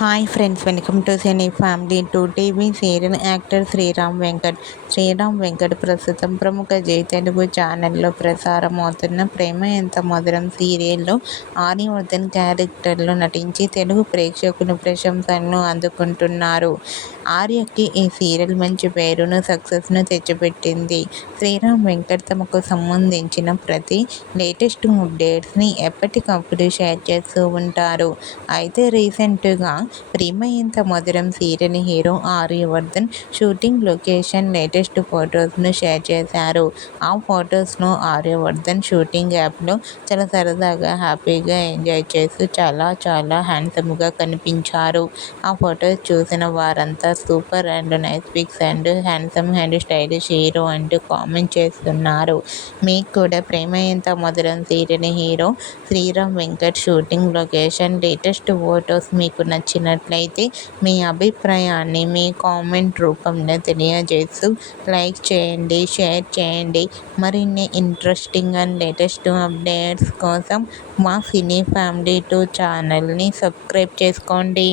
Hi friends, welcome to cine family. To TV serial actor Sriram Venkat ప్రస్తుతం ప్రముఖ G Telugu ఛానల్లో ప్రసారం అవుతున్న ప్రేమ ఎంత మధురం సీరియల్లో ఆర్యవర్ధన్ క్యారెక్టర్లో నటించి తెలుగు ప్రేక్షకుల ప్రశంసలను అందుకుంటున్నారు. ఆర్యకి ఈ సీరియల్ మంచి పేరును, సక్సెస్ను తెచ్చిపెట్టింది. శ్రీరామ్ వెంకట్ తమకు సంబంధించిన ప్రతి లేటెస్ట్ అప్డేట్స్ని ఎప్పటికప్పుడు షేర్ చేస్తూ ఉంటారు. అయితే రీసెంట్గా ప్రేమ ఎంత మధురం serial hero Aryavardhan shooting location latest ఫొటోస్ను షేర్ చేశారు. ఆ ఫొటోస్ను ఆర్యవర్ధన్ షూటింగ్ యాప్లో చాలా సరదాగా, హ్యాపీగా ఎంజాయ్ చేస్తూ చాలా హ్యాండ్సమ్గా కనిపించారు. ఆ ఫొటోస్ చూసిన వారంతా super and nice pics and handsome and stylish hero అంటూ కామెంట్ చేస్తున్నారు. మీకు కూడా ప్రేమ ఎంత మధురం serial hero Sriram Venkat shooting location latest photos మీకు నచ్చినట్లయితే మీ అభిప్రాయాన్ని మీ కామెంట్ రూపంలో తెలియజేస్తూ లైక్ చేయండి, షేర్ చేయండి. మరిన్ని ఇంట్రెస్టింగ్ అండ్ లేటెస్ట్ అప్డేట్స్ కోసం మా సినీ ఫ్యామిలీ 2 ఛానల్ని సబ్స్క్రైబ్ చేసుకోండి.